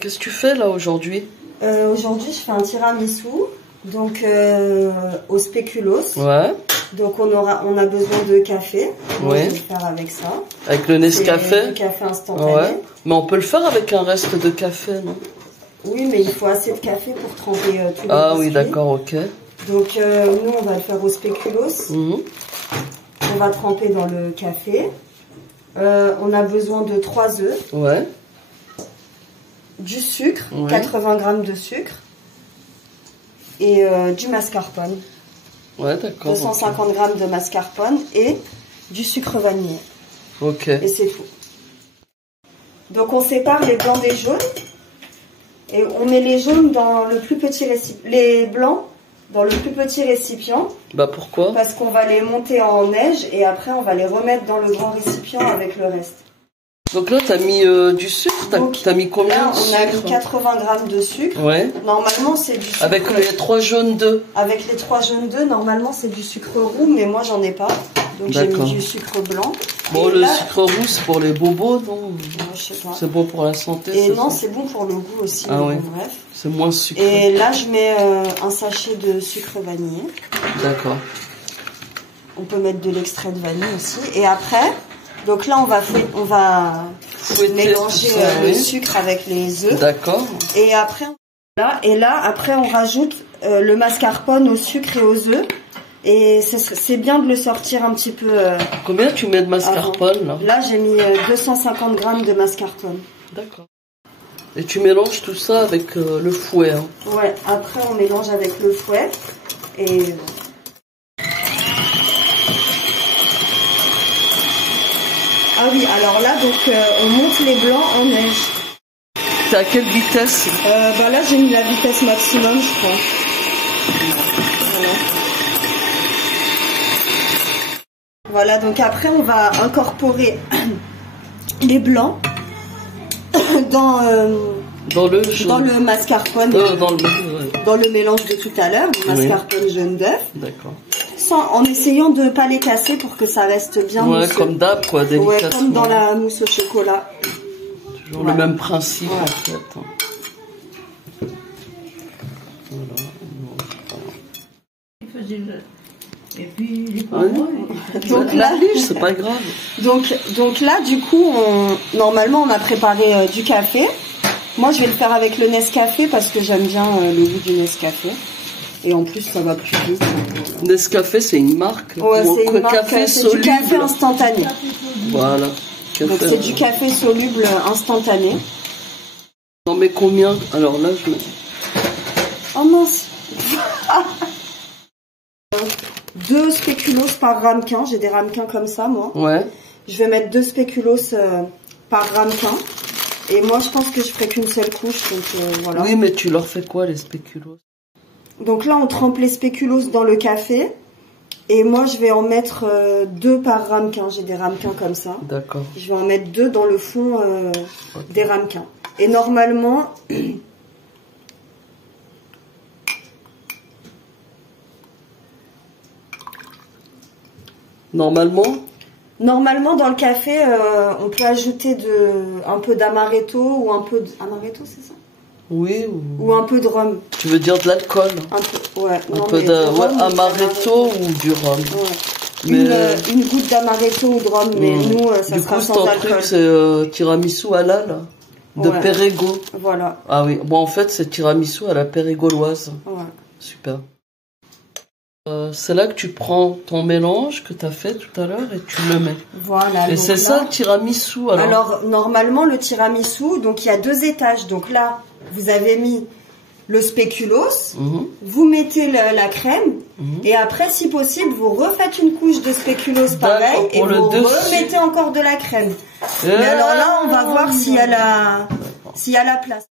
Qu'est-ce que tu fais là aujourd'hui? Aujourd'hui, je fais un tiramisu, donc au spéculoos. Ouais. Donc on a besoin de café. Donc Ouais. je vais le faire avec ça. Avec le Nescafé? Le café instantané. Ouais. Mais on peut le faire avec un reste de café, non? Oui, mais il faut assez de café pour tremper tout le Ah biscuit. oui, d'accord, ok. Donc nous, on va le faire au spéculoos. On va tremper dans le café. On a besoin de 3 œufs. Ouais. Du sucre, Ouais. 80 g de sucre. Et du mascarpone. Ouais, d'accord. 250 g de mascarpone et du sucre vanillé. Ok. Et c'est tout. Donc on sépare les blancs des jaunes. Et on met les jaunes dans le plus petit récipient. Les blancs dans le plus petit récipient. Bah pourquoi? Parce qu'on va les monter en neige et après on va les remettre dans le grand récipient avec le reste. Donc là, t'as mis du sucre? T'as mis combien là, de on a sucre? mis 80 g de sucre. Ouais. Normalement, c'est du sucre. Avec les 3 jaunes d'œufs? Avec les 3 jaunes d'œufs, normalement, c'est du sucre roux, mais moi, j'en ai pas. Donc j'ai mis du sucre blanc. Bon, et le là, sucre roux, c'est pour les bobos, non? je sais pas. C'est bon pour la santé? Et non, c'est bon pour le goût aussi. Ah ouais. Bref. C'est moins sucré. Et là, je mets un sachet de sucre vanillé. D'accord. On peut mettre de l'extrait de vanille aussi. Et après, donc là, on va Fouetter mélanger tout ça, le oui. sucre avec les œufs. D'accord. Et après, après, on rajoute le mascarpone au sucre et aux œufs. Et c'est bien de le sortir un petit peu. Combien tu mets de mascarpone là? Là, j'ai mis 250 g de mascarpone. D'accord. Et tu mélanges tout ça avec le fouet. Hein. Ouais, après on mélange avec le fouet. Et ah oui, alors là, donc on monte les blancs en neige. T'es à quelle vitesse? Bah là, j'ai mis la vitesse maximum, je crois. Voilà. Voilà, donc après on va incorporer les blancs dans le mascarpone, dans le mélange de tout à l'heure, le mascarpone jaune d'œuf. D'accord. En essayant de ne pas les casser pour que ça reste bien mousseux. Ouais, comme d'hab, quoi, délicatement. Ouais, comme dans la mousse au chocolat. Toujours le même principe, en fait. Voilà. Et puis, donc là, c'est pas grave. Donc là, du coup, normalement, on a préparé du café. Moi, je vais le faire avec le Nescafé parce que j'aime bien le goût du Nescafé. Et en plus, ça va plus vite. Nescafé, c'est une marque. Ouais, c'est une marque. C'est du café instantané. Voilà. Donc c'est du café soluble instantané. T'en mets combien? Alors là, je mets... Oh mince. 2 spéculoos par ramequin. J'ai des ramequins comme ça, moi. Ouais. Je vais mettre 2 spéculoos par ramequin. Et moi, je pense que je ferai qu'une seule couche. Donc voilà. Oui, mais tu leur fais quoi, les spéculoos? Donc là, on trempe les spéculoos dans le café. Et moi, je vais en mettre 2 par ramequin. J'ai des ramequins comme ça. D'accord. Je vais en mettre 2 dans le fond des ramequins. Et normalement... Normalement, dans le café, on peut ajouter un peu d'amaretto ou un peu... Amaretto, c'est ça? Oui. Ou un peu de rhum. Tu veux dire de l'alcool? Ouais. Un peu d'amaretto ou du rhum. Ouais. Mais... Une goutte d'amaretto ou de rhum, mais nous, ça sera sans alcool. Du coup, c'est tiramisu halal de Perego. Voilà. Ah oui, bon en fait c'est tiramisu à la pérégoloise. Ouais. Super. C'est là que tu prends ton mélange que tu as fait tout à l'heure et tu le mets. Voilà. Et c'est ça le tiramisu alors? Alors normalement le tiramisu, donc il y a 2 étages. Donc là, vous avez mis le spéculoos, vous mettez la crème et après si possible vous refaites une couche de spéculoos pareil et vous remettez encore de la crème. Mais alors là on va voir s'il y a la place.